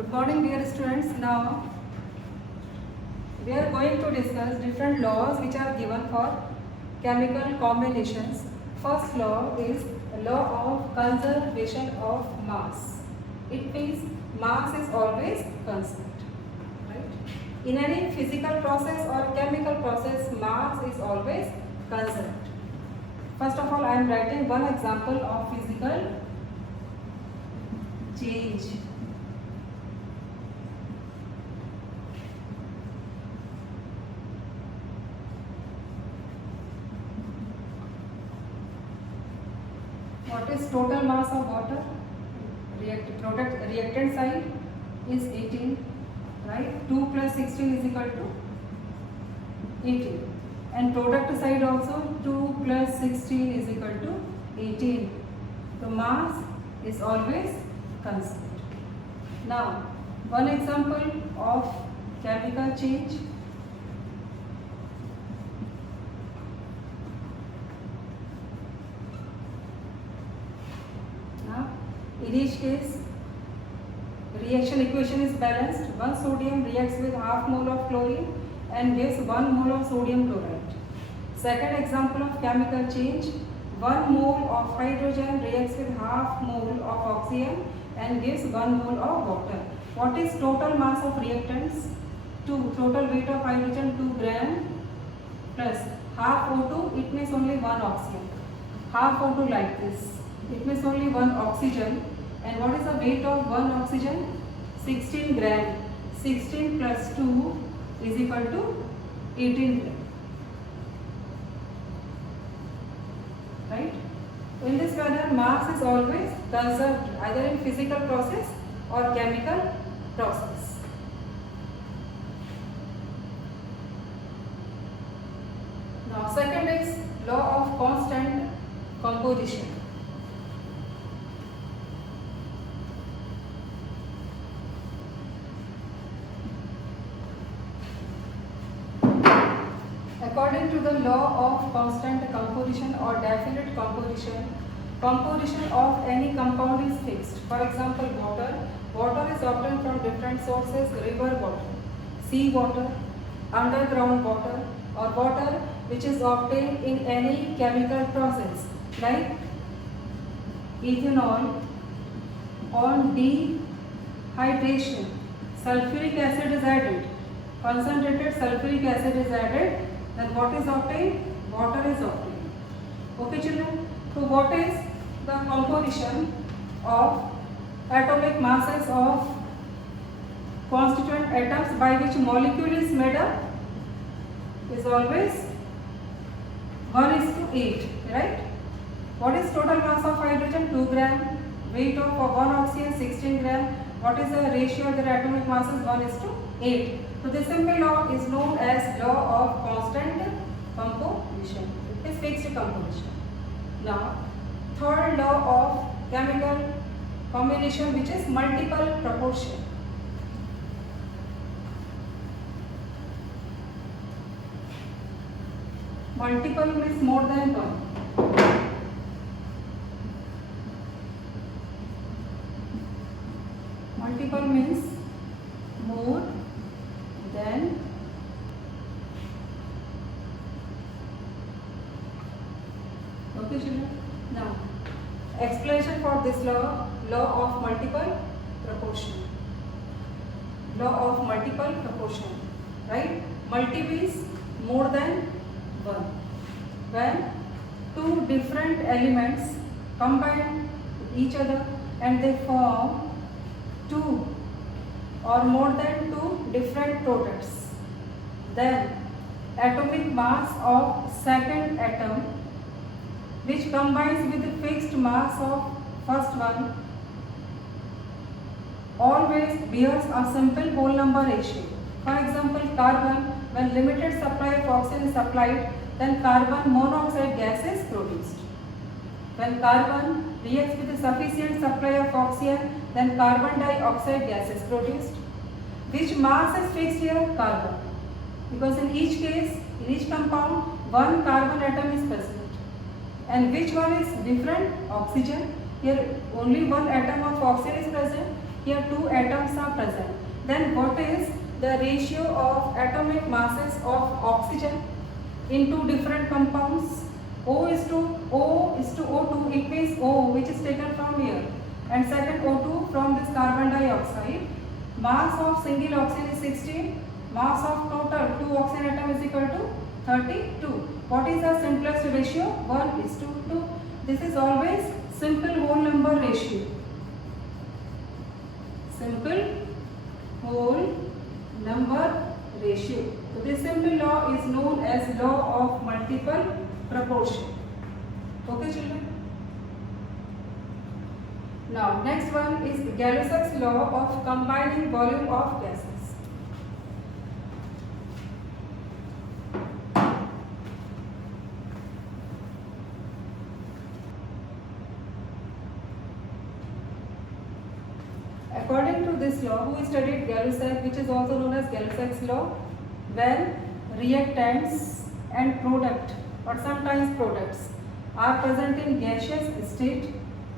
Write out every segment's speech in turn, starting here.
Good morning, dear students. Now we are going to discuss different laws which are given for chemical combinations. First law is law of conservation of mass. It means mass is always constant. Right? In any physical process or chemical process, mass is always constant. First of all, I am writing one example of physical change. What is total mass of water? Reactant side is 18, right? 2 plus 16 is equal to 18. And product side also 2 plus 16 is equal to 18. So mass is always constant. Now, one example of chemical change. In each case, reaction equation is balanced. 1 sodium reacts with half mole of chlorine and gives 1 mole of sodium chloride. Second example of chemical change, 1 mole of hydrogen reacts with half mole of oxygen and gives 1 mole of water. What is total mass of reactants? 2. Total weight of hydrogen 2 gram plus half O2, it means only 1 oxygen. Half O2 like this. It means only 1 oxygen. And what is the weight of 1 oxygen? 16 gram. 16 plus 2 is equal to 18 gram. Right? In this manner, mass is always conserved either in physical process or chemical process. Now, second is law of constant composition. According to the law of constant composition or definite composition, composition of any compound is fixed. For example, water. Water is obtained from different sources: river water, sea water, underground water, or water which is obtained in any chemical process like ethanol. On dehydration, sulfuric acid is added. Concentrated sulfuric acid is added. Then what is obtained? Water is obtained. Okay children? So what is the composition of atomic masses of constituent atoms by which molecule is made up? Is always 1:8, right? What is total mass of hydrogen? 2 gram. Weight of 1 oxygen 16 gram. What is the ratio of their atomic masses? 1:8. So this simple law is known as law of constant composition. It is fixed composition. Now, third law of chemical combination, which is multiple proportion. Multiple means more than one. Multiple means more than okay children. Now explanation for this law of multiple proportion. Law of multiple proportion, right? Multi means more than one. When two different elements combine with each other and they form two or more than two different products, then atomic mass of second atom, which combines with the fixed mass of first one, always bears a simple whole number ratio. For example, carbon, when limited supply of oxygen is supplied, then carbon monoxide gas is produced. When carbon reacts with a sufficient supply of oxygen, then carbon dioxide gas is produced. Which mass is fixed here? Carbon. Because in each case, in each compound, one carbon atom is present. And which one is different? Oxygen. Here only one atom of oxygen is present. Here two atoms are present. Then what is the ratio of atomic masses of oxygen in two different compounds? O is to O2, it means O which is taken from here, and second O2 from this carbon dioxide. Mass of single oxygen is 16, mass of total 2 oxygen atom is equal to 32. What is the simplest ratio? 1:2. This is always simple whole number ratio. Simple whole number ratio. So this simple law is known as law of multiple proportion. Okay children? Now next one is Gay-Lussac's law of combining volume of gases. According to this law, who studied Gay-Lussac, which is also known as Gay-Lussac's law, when reactants and product or sometimes products are present in gaseous state,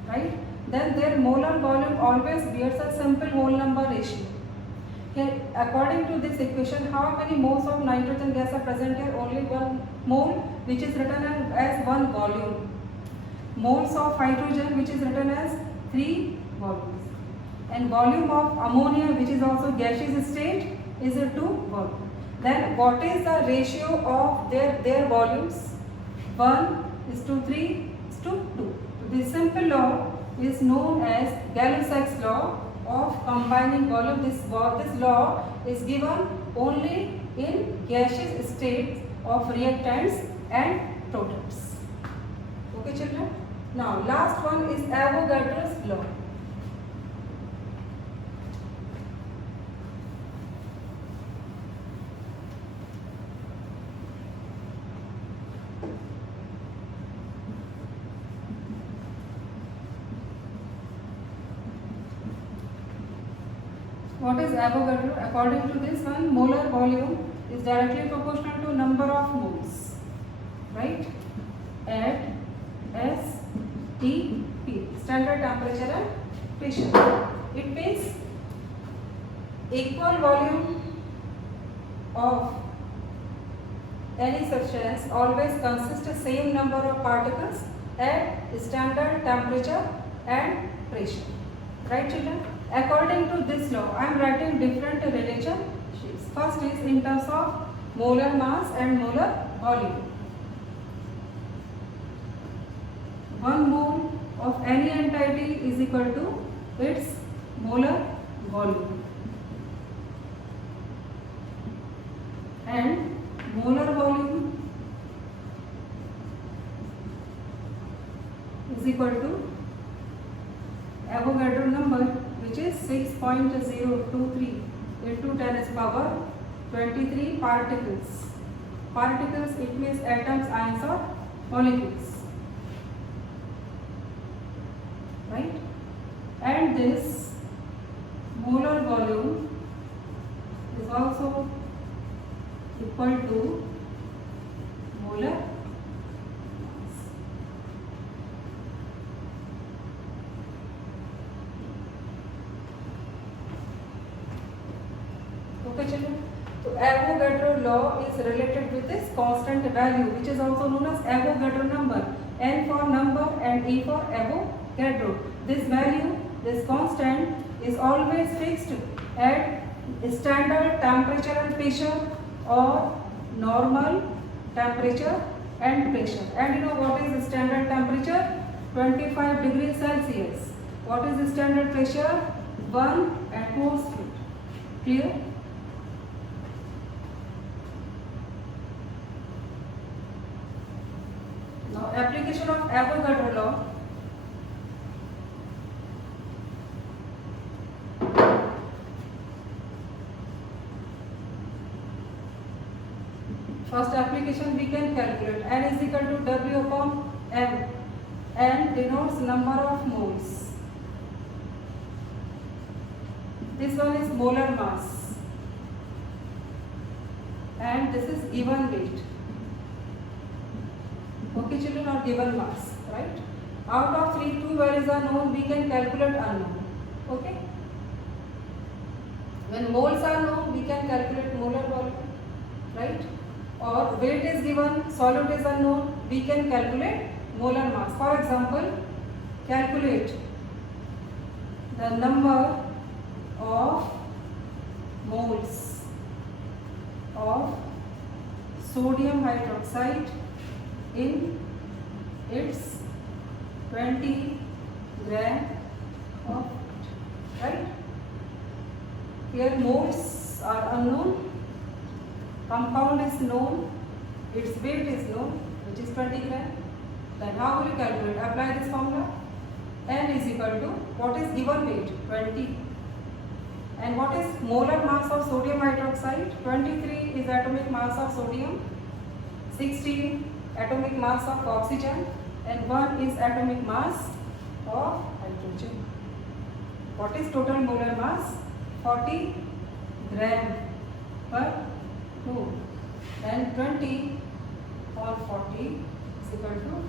right, then their molar volume always bears a simple whole number ratio. Here, according to this equation, how many moles of nitrogen gas are present here? Only 1 mole, which is written as 1 volume. Moles of hydrogen, which is written as 3 volumes. And volume of ammonia, which is also gaseous state, is a 2 volume. Then what is the ratio of their volumes? 1:3:2. This simple law is known as Gay-Lussac's law of combining volume. This law is given only in gaseous states of reactants and products. Okay children? Now last one is Avogadro's law. What is Avogadro? According to this one, molar volume is directly proportional to number of moles, right, at STP, standard temperature and pressure. It means equal volume of any substance always consists the same number of particles at standard temperature and pressure, right children? According to this law, I am writing different relationships. First is in terms of molar mass and molar volume. 1 mole of any entity is equal to its molar volume. And molar volume is equal to Avogadro number, which is 6.023 into 10 is power 23 particles. Particles, it means atoms, ions or molecules, right? And this molar volume is also equal to molar mass. Okay children? So Avogadro law is related with this constant value, which is also known as Avogadro number. N for number and E for Avogadro. This value, this constant, is always fixed at standard temperature and pressure or normal temperature and pressure. And you know what is the standard temperature? 25 degrees Celsius. What is the standard pressure? 1 atmosphere. Clear? Now application of Avogadro law. First application we can calculate N is equal to W upon M. N denotes number of moles. This one is molar mass. And this is given weight. Okay children, or given mass, right? Out of 3, 2 values are known, we can calculate unknown. Okay? When moles are known, we can calculate molar volume, right? Or weight is given, solute is unknown, we can calculate molar mass. For example, calculate the number of moles of sodium hydroxide in its 20 gram of it, right? Here moles are unknown, compound is known, its weight is known, which is 20 gram. Then how will you calculate? Apply this formula. N is equal to what is given weight? 20. And what is molar mass of sodium hydroxide? 23 is atomic mass of sodium, 16 atomic mass of oxygen, and 1 is atomic mass of hydrogen. What is total molar mass? 40 gram per mole. And 20 on 40 is equal to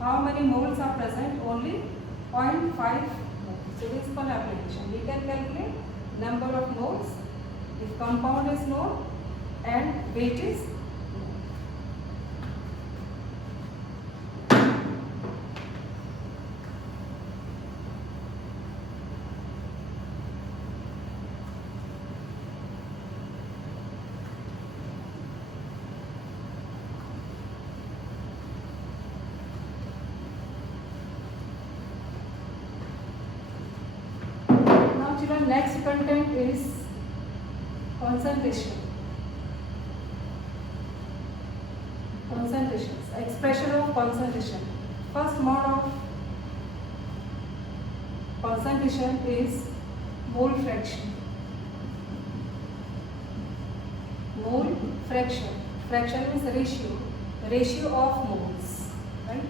how many moles are present? Only 0.5 moles. So this is one application. We can calculate number of moles if compound is known and weight is known. Next content is concentration. Concentrations, expression of concentration. First mode of concentration is mole fraction. Mole fraction. Fraction means ratio. Ratio of moles. Right?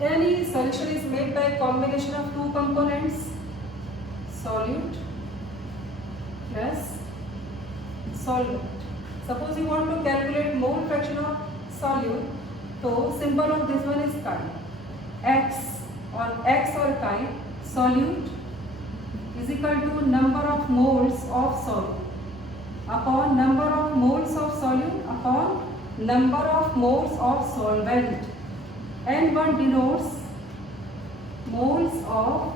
Any solution is made by combination of two components, solute plus solvent. Suppose you want to calculate mole fraction of solute, so symbol of this one is chi. X on X or chi, solute is equal to number of moles of solute upon number of moles of solute upon number of moles of solvent. N1 denotes moles of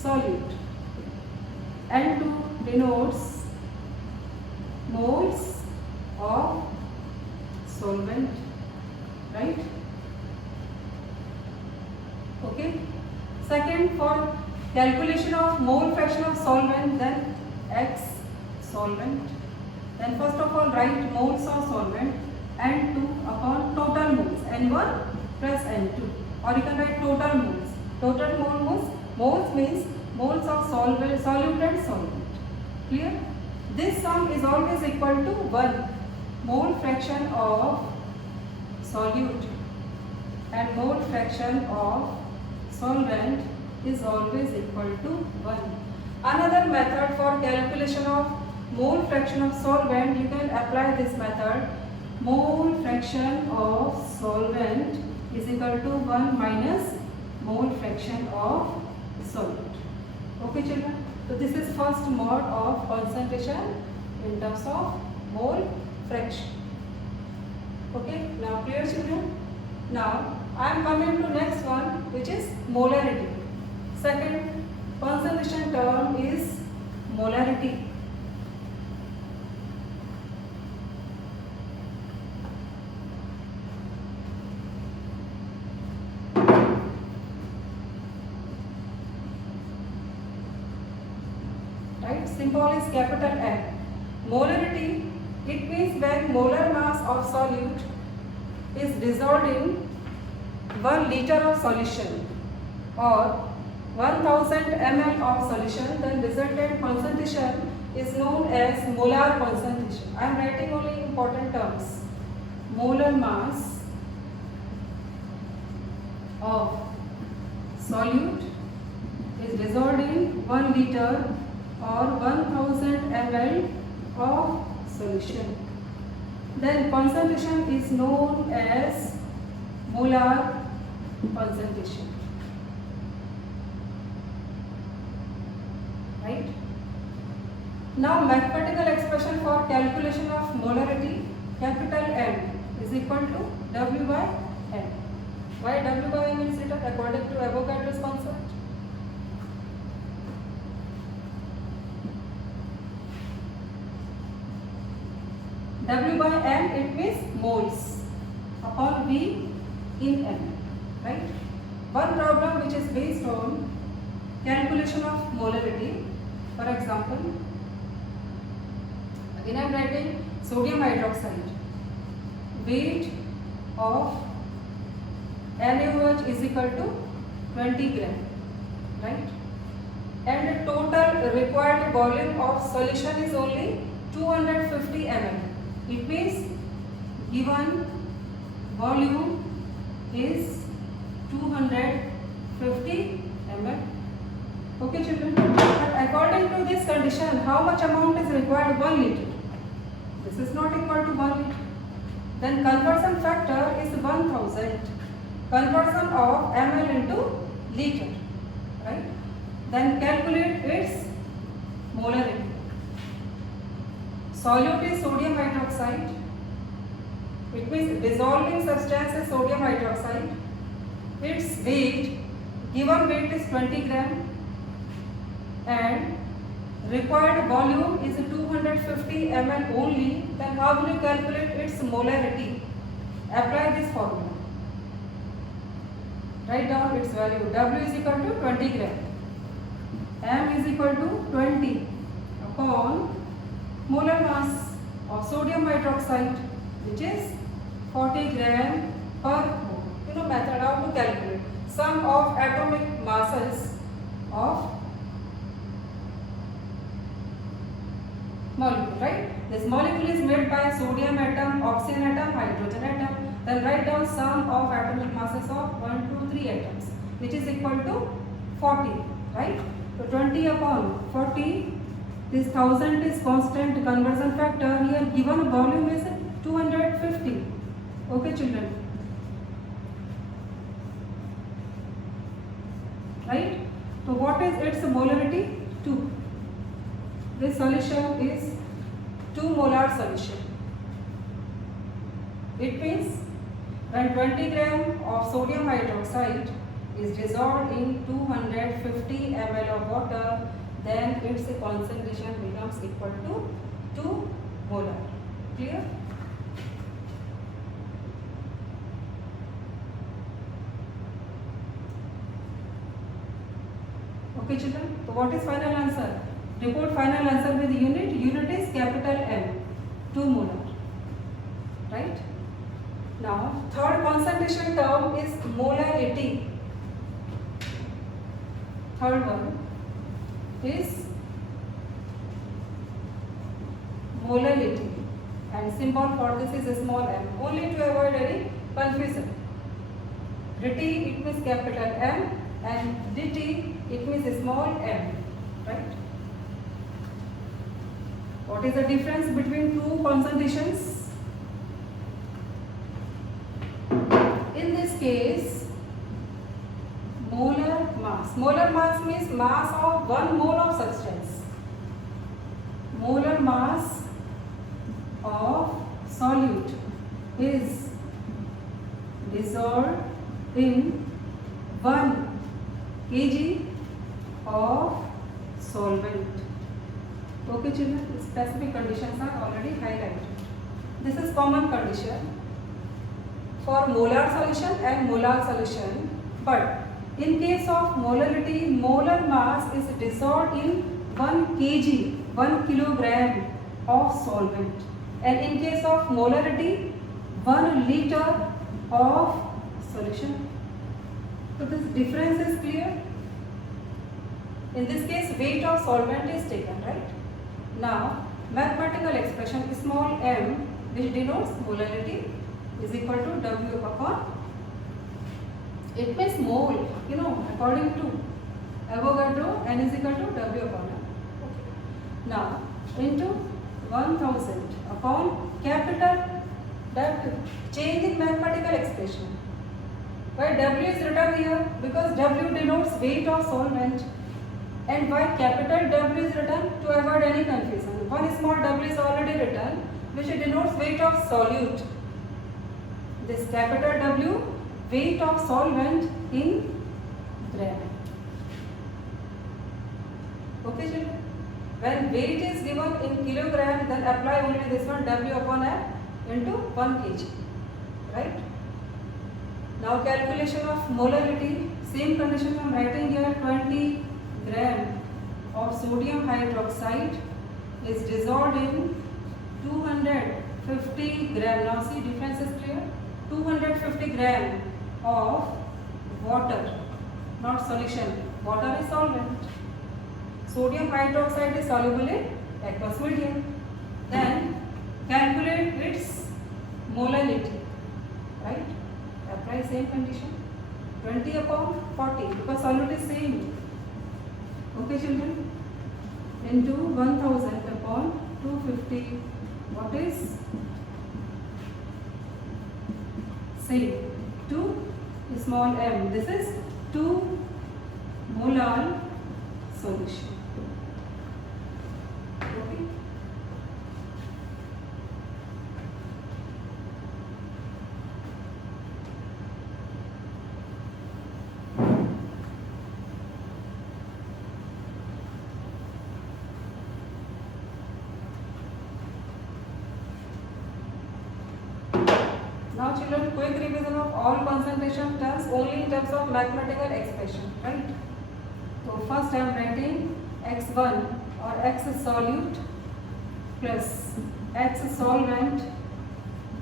solute. N2 denotes moles of solvent, right? Okay. Second, for calculation of mole fraction of solvent, then X solvent. Then first of all write moles of solvent, N2 upon total moles, N1 plus N2, or you can write total moles. Total moles means moles of solute and solvent. Clear? This sum is always equal to 1. Mole fraction of solute and mole fraction of solvent is always equal to 1. Another method for calculation of mole fraction of solvent, you can apply this method. Mole fraction of solvent is equal to 1 minus mole fraction of solute. Okay children, so this is first mode of concentration in terms of mole fraction. Okay, now clear children? Now I am coming to next one, which is molarity. Second concentration term is molarity. Right? Symbol is capital M. Molarity, it means when molar mass of solute is dissolved in 1 liter of solution or 1000 ml of solution, then resultant concentration is known as molar concentration. I am writing only important terms. Molar mass of solute is dissolved in 1 liter or 1000 ml of solution. Then concentration is known as molar concentration. right? Now mathematical expression for calculation of molarity, capital M is equal to W by M. Why W by M is written? According to Avogadro's concept. W by M, it means moles upon V in M, right? One problem which is based on calculation of molarity. For example, again I am writing sodium hydroxide. Weight of NaOH is equal to 20 gram, right? And the total required volume of solution is only 250 ml. It means given volume is 250 ml. Okay children, but according to this condition, how much amount is required? 1 liter. This is not equal to 1 liter. Then conversion factor is 1000. Conversion of ml into liter, right? Then calculate its molarity. Solute is sodium hydroxide. It means dissolving substance is sodium hydroxide. Its weight, given weight is 20 gram and required volume is 250 ml only. Then how will you calculate its molarity? Apply this formula. Write down its value. W is equal to 20 gram. M is equal to 20 upon molar mass of sodium hydroxide, which is 40 gram per mole. You know method how to calculate. Sum of atomic masses of molecule, right? This molecule is made by sodium atom, oxygen atom, hydrogen atom. Then write down sum of atomic masses of 1, 2, 3 atoms, which is equal to 40, right? So 20 upon 40, this 1000 is constant conversion factor. Here given volume is 250. Okay children, right? So what is its molarity? 2. This solution is 2 molar solution. It means when 20 gram of sodium hydroxide is dissolved in 250 ml of water, then its concentration becomes equal to 2 molar. Clear? Okay children, so what is final answer? Report final answer with unit. Unit is capital M, 2 molar, right? Now third concentration term is molarity. Third one is molarity, and symbol for this is a small m, only to avoid any confusion. Dt it means capital M and dt it means a small m, right? What is the difference between two concentrations? In this case, molar mass. Molar mass means mass of 1 mole of substance. Molar mass of solute is dissolved in 1 kg of solvent. Okay children, specific conditions are already highlighted. This is common condition for molar solution and molar solution, but in case of molarity, molar mass is dissolved in 1 kg, 1 kilogram of solvent, and in case of molarity, 1 liter of solution. So this difference is clear. In this case, weight of solvent is taken, right? Now, mathematical expression small m, which denotes molarity, is equal to W upon, it means mole, you know, according to Avogadro, n is equal to W upon m. Okay. Now, into 1000 upon capital W, change in mathematical expression. Why W is written here? Because W denotes weight of solvent. And why capital W is written? To avoid any confusion. One small w is already written, which denotes weight of solute. This capital W, weight of solvent in gram. Okay children? When weight is given in kilogram, then apply only this one W upon F into 1 kg. Right? Now calculation of molarity. Same condition I am writing here. 20 gram of sodium hydroxide is dissolved in 250 gram. Now see, difference is clear. 250 gram of water, not solution. Water is solvent. Sodium hydroxide is soluble in aqueous medium. Then calculate its molality. Right? Apply same condition. 20 upon 40 because solute is same. Okay children? Into 1000 upon 250. What is same? 2 small m. This is 2 molar solution. Okay. Now children, quick revision of all concentration terms only in terms of mathematical expression, right? So first I am writing x1 or x solute plus x solvent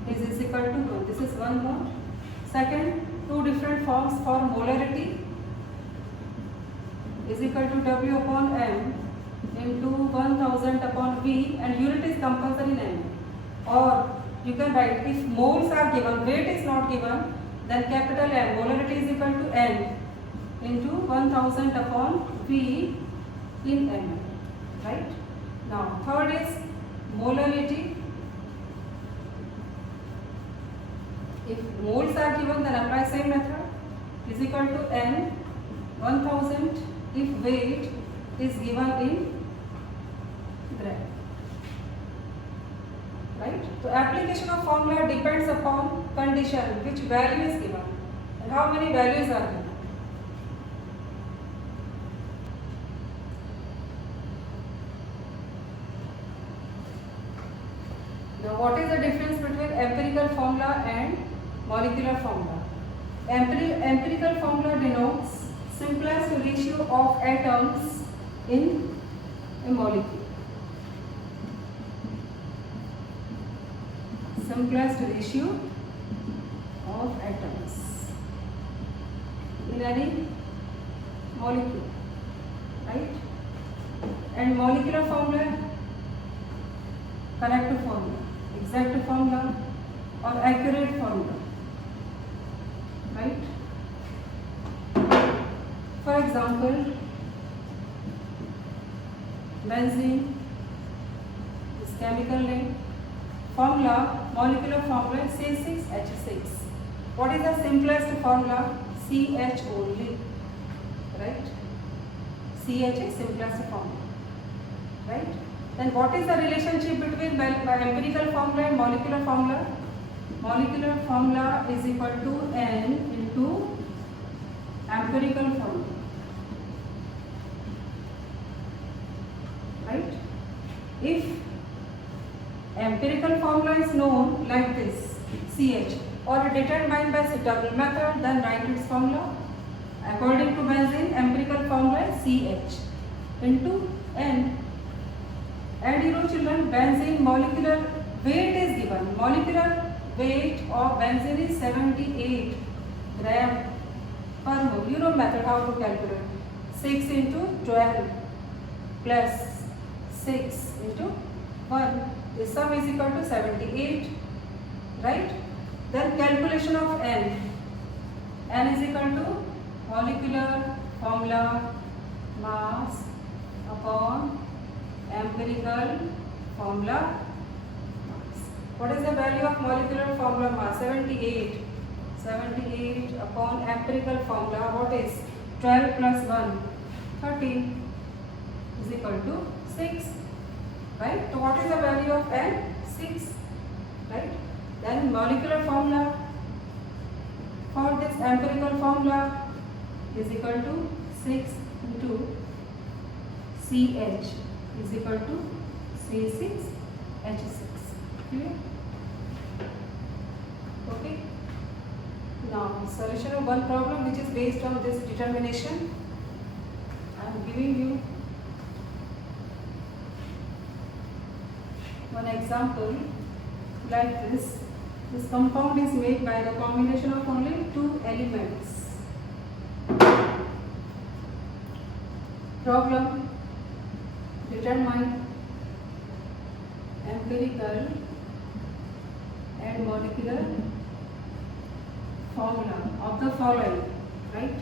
is equal to 1. This is 1 mole. Second, two different forms for molarity is equal to W upon M into 1000 upon V, and unit is compulsory in M. Or you can write, if moles are given, weight is not given, then capital M, molarity is equal to N into 1000 upon V in M. Right? Now, third is molality. If moles are given, then apply same method. Is equal to N 1000 if weight is given in gram. Right? So application of formula depends upon condition, which value is given and how many values are given. Now what is the difference between empirical formula and molecular formula? Empirical formula denotes simplest ratio of atoms in a molecule. Simplest ratio of atoms in any molecule, right? And molecular formula, correct formula, exact formula or accurate formula, right? For example, benzene is chemical name. Formula, molecular formula C6H6. What is the simplest formula? CH only, right? CH is simplest formula, right? Then what is the relationship between empirical formula and molecular formula? Molecular formula is equal to N into empirical formula, right? If empirical formula is known like this, CH, or determined by suitable method, then write its formula. According to benzene, empirical formula is CH into N. And you know children, benzene molecular weight is given. Molecular weight of benzene is 78 gram per mole. You know method how to calculate. 6 into 12 plus 6 into 1. The sum is equal to 78, right? Then calculation of N. N is equal to molecular formula mass upon empirical formula mass. What is the value of molecular formula mass? 78. 78 upon empirical formula. What is 12 plus 1? 13. is equal to 6, right? So what is the value of N? 6, right? Then molecular formula for this empirical formula is equal to 6 into CH is equal to C6H6. Clear? Okay. Now solution of one problem which is based on this determination. I am giving you one example like this. This compound is made by the combination of only two elements. Problem: determine empirical and molecular formula of the following, right?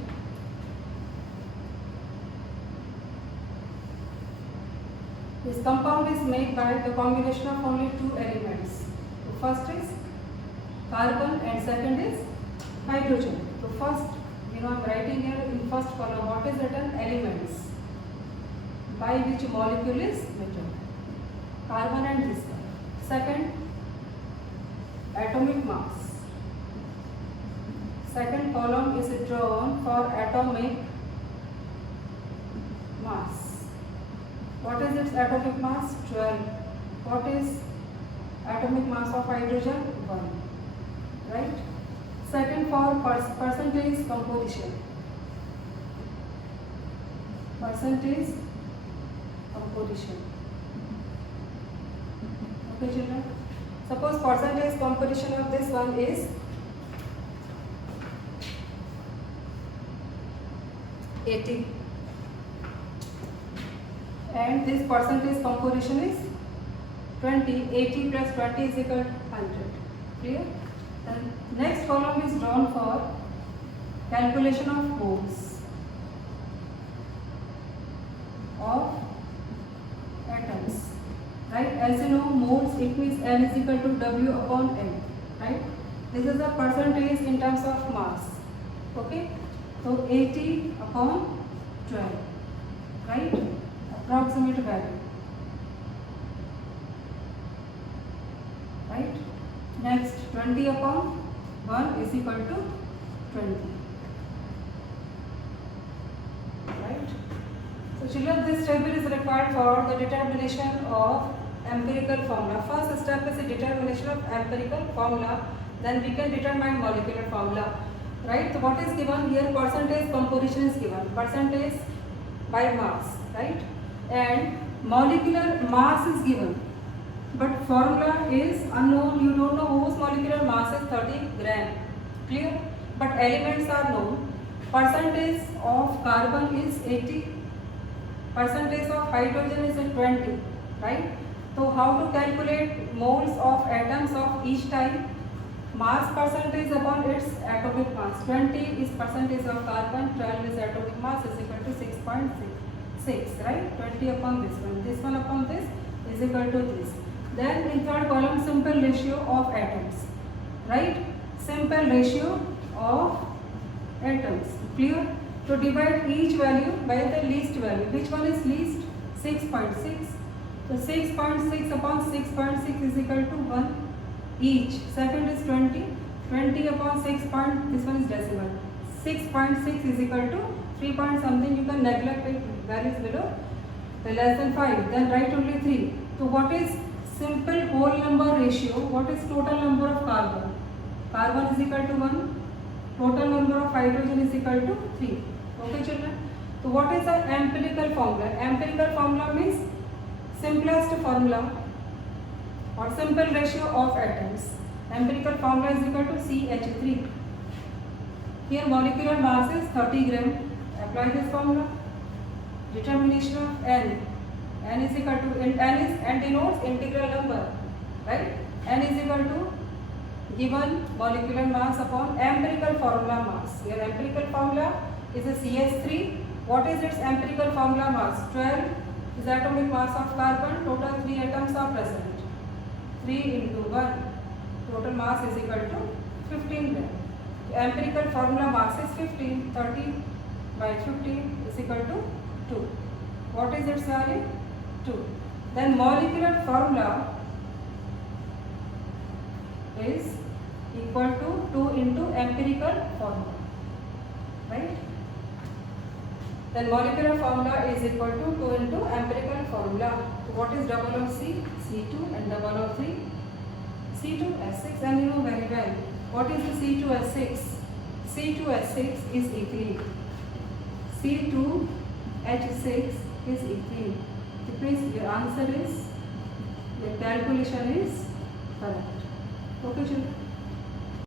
This compound is made by the combination of only two elements. The first is carbon and second is hydrogen. So first, I am writing here in first column what is written: elements by which molecule is measured. Carbon and this one. Second, atomic mass. Second column is drawn for atomic mass. What is its atomic mass? 12. What is atomic mass of hydrogen? 1. Right? Second, for percentage composition. Percentage composition. Okay, children? Suppose percentage composition of this one is 80 and this percentage composition is 20. 80 plus 20 is equal to 100. Clear? Then next column is drawn for calculation of moles of atoms. Right? As you know, moles, it means N is equal to W upon M. Right? This is the percentage in terms of mass. Okay? So 80 upon 12. Right? Approximate value. Right? Next, 20 upon 1 is equal to 20. Right? So children, this table is required for the determination of empirical formula. First step is the determination of empirical formula. Then we can determine molecular formula. Right? So what is given here? Percentage composition is given. Percentage by mass. Right? And molecular mass is given. But formula is unknown. You don't know whose molecular mass is 30 gram. Clear? But elements are known. Percentage of carbon is 80. Percentage of hydrogen is 20. Right? So how to calculate moles of atoms of each type? Mass percentage upon its atomic mass. 20 is percentage of carbon, 12 is atomic mass is equal to 6.6, right? 20 upon this one upon this is equal to this. Then in third column, simple ratio of atoms, right? Simple ratio of atoms. Clear? To divide each value by the least value. Which one is least? 6.6. So 6.6 upon 6.6 is equal to 1 each. Second is 20. 20 upon 6 point, this one is decimal. 6.6 is equal to 3 point something. You can neglect it, values below. The less than 5. Then write only 3. So what is simple whole number ratio? What is total number of carbon? Carbon is equal to 1. Total number of hydrogen is equal to 3. Okay, children? So what is the empirical formula? Empirical formula means simplest formula or simple ratio of atoms. Empirical formula is equal to CH3. Here molecular mass is 30 gram. Apply this formula. Determination of N. N is equal to, N denotes integral number. Right? N is equal to given molecular mass upon empirical formula mass. Here empirical formula is a CH3. What is its empirical formula mass? 12 is atomic mass of carbon. Total 3 atoms are present. 3 into 1. Total mass is equal to 15 gram. Empirical formula mass is 15. 30 by 15 is equal to 2. What is its value? 2. Then molecular formula is equal to 2 into empirical formula, right? Then molecular formula is equal to 2 into empirical formula. What is double of C? C2, and double of 3? C2H6, and you know very well. What is the C2H6? C2H6 is ethylene. C2H6 is ethylene. It means your answer is, your calculation is correct. Okay, children.